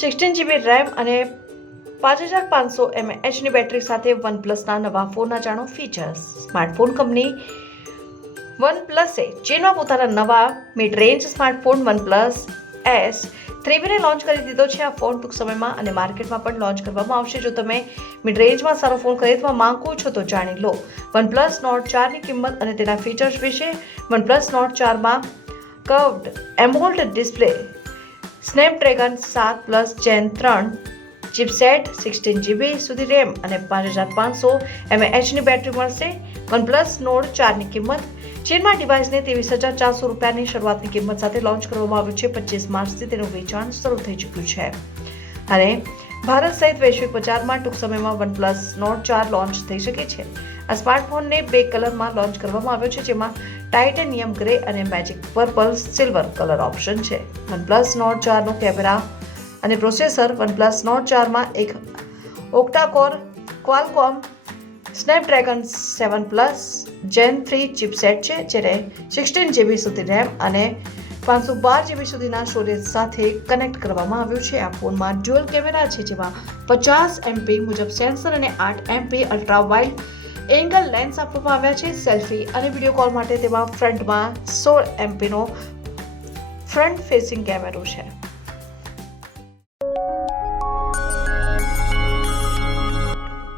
Sixteen GB RAM અને પાંચ હજાર પાંચસો એમએચની બેટરી સાથે વન પ્લસના નવા ફોનના જાણો ફીચર્સ સ્માર્ટફોન કંપની વન પ્લસે ચીનમાં પોતાના નવા mid range smartphone one plus S થ્રીબીને launch કરી દીધો છે. આ ફોન ટૂંક સમયમાં અને માર્કેટમાં પણ લોન્ચ કરવામાં આવશે. જો તમે મિડ રેન્જમાં સારો ફોન ખરીદવા માંગો છો તો જાણી લો વન પ્લસ નોટ ચારની કિંમત અને તેના ફીચર્સ વિશે વન પ્લસ નોટ ચારમાં કર્વડ એમોલ્ડ ડિસ્પ્લે સ્નેપડ્રેગન સાત પ્લસ જેન ત્રણ ચિપસેટ સિક્સટીન જીબી સુધી રેમ અને પાંચ હજાર પાંચસો એમએચની બેટરી મળશે. વનપ્લસ નોડ ચારની કિંમત. ચીનમાં ડિવાઇસને ત્રેવીસ હજાર ચારસો રૂપિયાની શરૂઆતની કિંમત સાથે લોન્ચ કરવામાં આવ્યું છે. પચીસ માર્ચથી તેનું વેચાણ શરૂ થઈ ચૂક્યું છે. અને ભારત સહિત વૈશ્વિક બજારમાં ટૂંક સમયમાં વનપ્લસ નોટ ચાર લોન્ચ થઈ શકે છે. આ સ્માર્ટફોનને બે કલરમાં લોન્ચ કરવામાં આવ્યો છે, જેમાં ટાઇટેનિયમ ગ્રે અને magic purple silver colour option છે. વનપ્લસ નોટ ચારનો કેમેરા અને પ્રોસેસર વનપ્લસ નોટ ચારમાં એક octa core Qualcomm Snapdragon seven plus gen three chipset છે જ્યારે સિક્સટીન જીબી સુધી રેમ અને પાંચસો બાર જીબી સુધીના સ્ટોરેજ સાથે કનેક્ટ કરવામાં આવ્યું છે. આ ફોનમાં ડ્યુઅલ કેમેરા છે જેમાં પચાસ એમપી મુજબ સેન્સર અને આઠ MP ultra wide angle lens આપવામાં આવ્યા છે. સેલ્ફી અને વીડિયો કોલ માટે તેમાં ફ્રન્ટમાં સોળ એમપીનો ફ્રન્ટ ફેસિંગ કેમેરો છે.